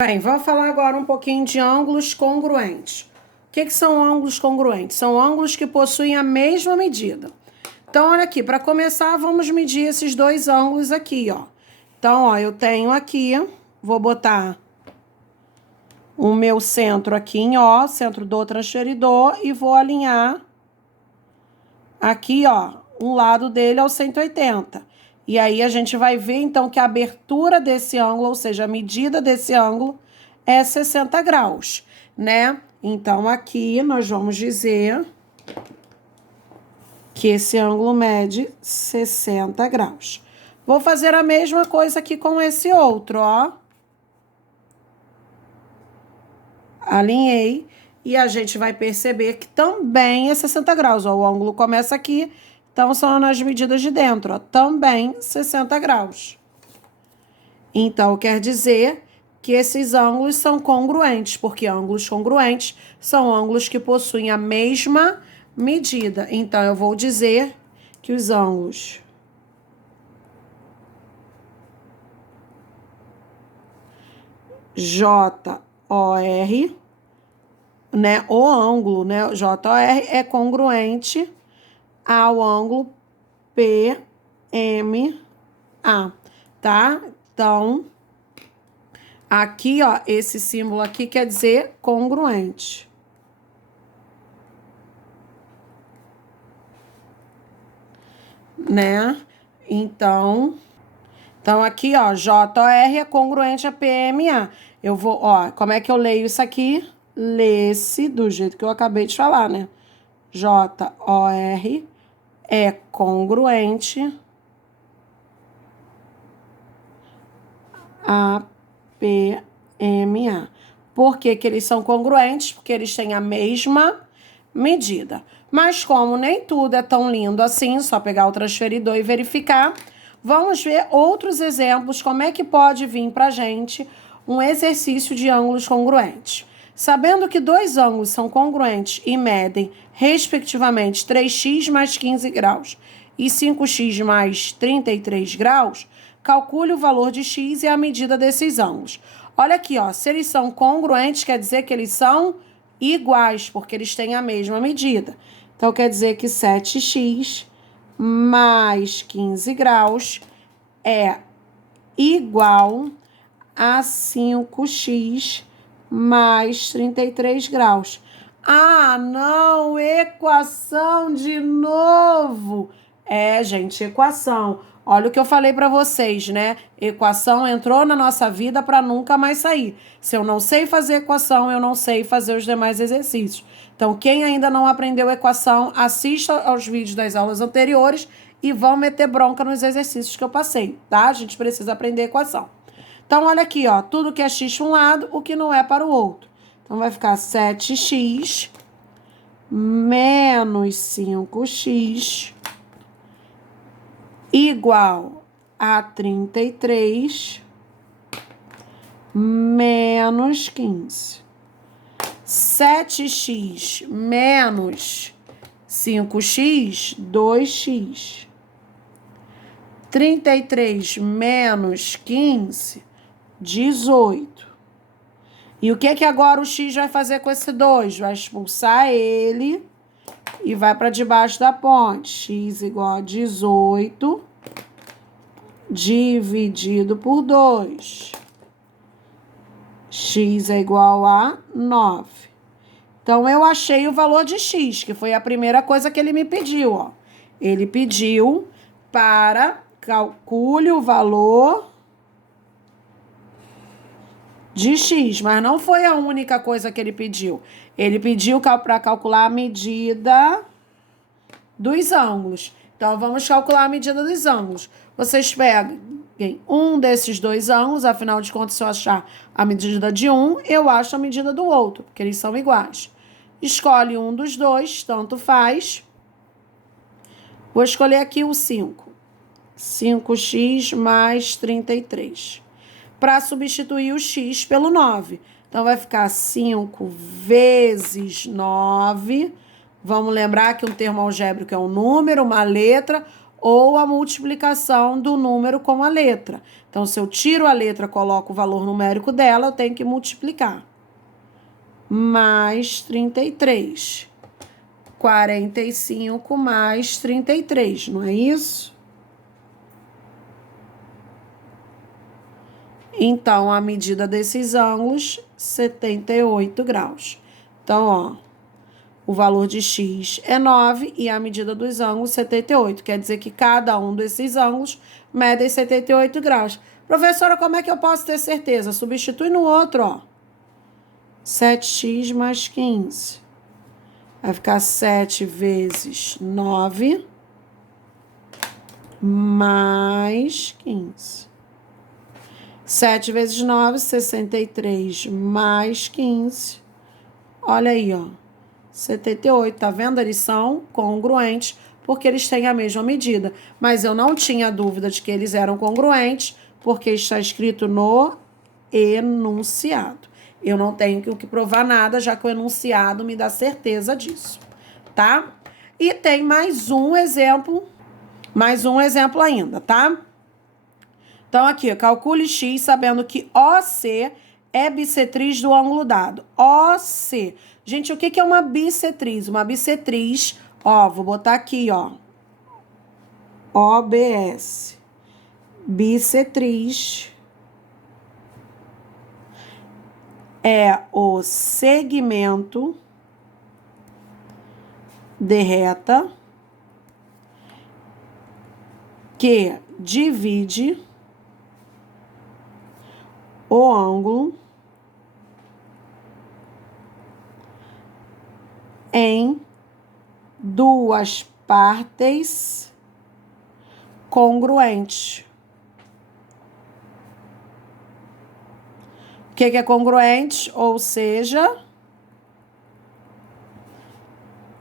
Bem, vamos falar agora um pouquinho de ângulos congruentes. O que são ângulos congruentes? São ângulos que possuem a mesma medida. Então, olha aqui, para começar, vamos medir esses dois ângulos aqui, ó. Então, ó, eu tenho aqui, vou botar o meu centro aqui em O, centro do transferidor, e vou alinhar aqui, ó, um lado dele ao 180. E aí, a gente vai ver, então, que a abertura desse ângulo, ou seja, a medida desse ângulo, é 60 graus, né? Então, aqui nós vamos dizer que esse ângulo mede 60 graus. Vou fazer a mesma coisa aqui com esse outro, ó. Alinhei e a gente vai perceber que também é 60 graus, ó. O ângulo começa aqui, então são nas medidas de dentro, ó. Também 60 graus. Então, quer dizer que esses ângulos são congruentes, porque ângulos congruentes são ângulos que possuem a mesma medida. Então, eu vou dizer que os ângulos JOR, né, o ângulo, né, JOR é congruente ao ângulo PMA, tá? Então, aqui, ó, esse símbolo aqui quer dizer congruente. Né? Então aqui, ó, JOR é congruente a PMA. Eu vou, ó, como é que eu leio isso aqui? Lê-se do jeito que eu acabei de falar, né? JOR é congruente a PMA. Por que que eles são congruentes? Porque eles têm a mesma medida. Mas como nem tudo é tão lindo assim, só pegar o transferidor e verificar, vamos ver outros exemplos, como é que pode vir pra gente um exercício de ângulos congruentes. Sabendo que dois ângulos são congruentes e medem, respectivamente, 3x mais 15 graus e 5x mais 33 graus, calcule o valor de x e a medida desses ângulos. Olha aqui, ó, se eles são congruentes, quer dizer que eles são iguais, porque eles têm a mesma medida. Então, quer dizer que 7x mais 15 graus é igual a 5x mais 33 graus. Ah, não, equação de novo. É, gente, equação. Olha o que eu falei para vocês, né? Equação entrou na nossa vida para nunca mais sair. Se eu não sei fazer equação, eu não sei fazer os demais exercícios. Então, quem ainda não aprendeu equação, assista aos vídeos das aulas anteriores e vão meter bronca nos exercícios que eu passei, tá? A gente precisa aprender equação. Então, olha aqui, ó, tudo que é x para um lado, o que não é para o outro. Então, vai ficar 7x menos 5x igual a 33 menos 15. 7x menos 5x, 2x. 33 menos 15, 18. E o que que agora o x vai fazer com esse 2? Vai expulsar ele e vai para debaixo da ponte. X igual a 18 dividido por 2. X é igual a 9. Então, eu achei o valor de x, que foi a primeira coisa que ele me pediu, ó. Ele pediu para calcule o valor de x, mas não foi a única coisa que ele pediu. Ele pediu para calcular a medida dos ângulos. Então, vamos calcular a medida dos ângulos. Vocês peguem um desses dois ângulos, afinal de contas, se eu achar a medida de um, eu acho a medida do outro, porque eles são iguais. Escolhe um dos dois, tanto faz. Vou escolher aqui o 5. 5x mais 33. Para substituir o x pelo 9. Então, vai ficar 5 vezes 9. Vamos lembrar que um termo algébrico é um número, uma letra. ou a multiplicação do número com a letra. Então, se eu tiro a letra, coloco o valor numérico dela, eu tenho que multiplicar. Mais 33. 45 mais 33, não é isso? Então, a medida desses ângulos, 78 graus. Então, ó, o valor de x é 9 e a medida dos ângulos, 78. Quer dizer que cada um desses ângulos mede 78 graus. Professora, como é que eu posso ter certeza? Substitui no outro, ó. 7x mais 15. Vai ficar 7 vezes 9 mais 15. 7 vezes 9, 63 mais 15. Olha aí, ó. 78, tá vendo? Eles são congruentes porque eles têm a mesma medida. Mas eu não tinha dúvida de que eles eram congruentes porque está escrito no enunciado. Eu não tenho que provar nada, já que o enunciado me dá certeza disso, tá? E tem mais um exemplo ainda, tá? Então, aqui, calcule x sabendo que OC é bissetriz do ângulo dado. OC. Gente, o que é uma bissetriz? Uma bissetriz, ó, vou botar aqui, ó. OBS. Bissetriz é o segmento de reta que divide o ângulo em duas partes congruentes. O que é congruente? Ou seja,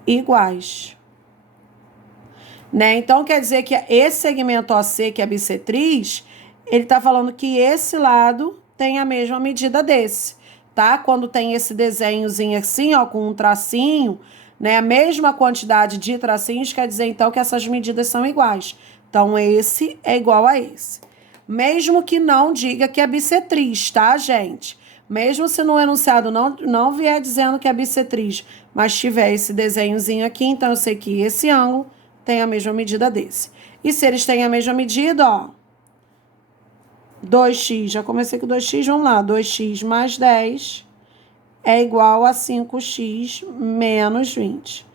iguais. Né? Então, quer dizer que esse segmento OC, que é bissetriz, ele está falando que esse lado tem a mesma medida desse, tá? Quando tem esse desenhozinho assim, ó, com um tracinho, né? A mesma quantidade de tracinhos, quer dizer, então, que essas medidas são iguais. Então, esse é igual a esse. Mesmo que não diga que é bissetriz, tá, gente? Mesmo se no enunciado não vier dizendo que é bissetriz, mas tiver esse desenhozinho aqui, então eu sei que esse ângulo tem a mesma medida desse. E se eles têm a mesma medida, ó, 2x, já comecei com 2x, vamos lá, 2x mais 10 é igual a 5x menos 20.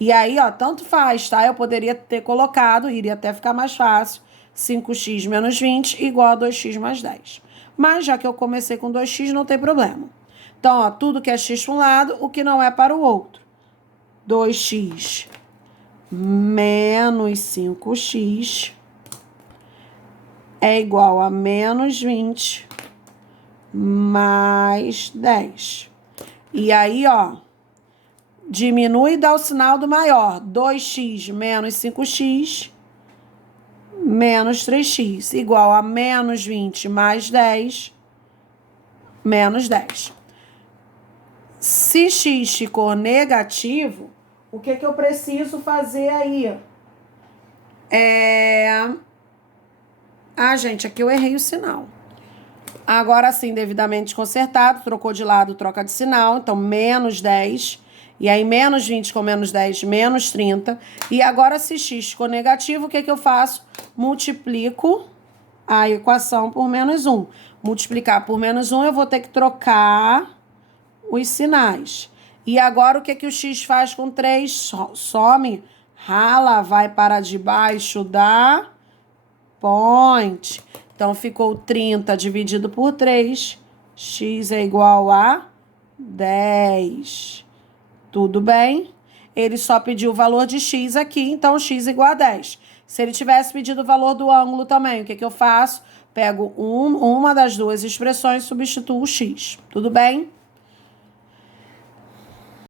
E aí, ó, tanto faz, tá? Eu poderia ter colocado, iria até ficar mais fácil, 5x menos 20 igual a 2x mais 10. Mas já que eu comecei com 2x, não tem problema. Então, ó, tudo que é x para um lado, o que não é para o outro. 2x menos 5x é igual a menos 20 mais 10. E aí, ó, diminui e dá o sinal do maior. 2x menos 5x menos 3x igual a menos 20 mais 10 menos 10. Se x ficou negativo, o que eu preciso fazer aí? Ah, gente, aqui eu errei o sinal. Agora sim, devidamente consertado, trocou de lado, troca de sinal, então menos 10. E aí, menos 20 com menos 10, menos 30. E agora, se x ficou negativo, o que eu faço? Multiplico a equação por menos 1. Multiplicar por menos 1, eu vou ter que trocar os sinais. E agora, o que o x faz com 3? Some, rala, vai para debaixo da ponte. Então, ficou 30 dividido por 3. X é igual a 10. Tudo bem? Ele só pediu o valor de x aqui, então x é igual a 10. Se ele tivesse pedido o valor do ângulo também, o que eu faço? Pego uma das duas expressões e substituo o x. Tudo bem?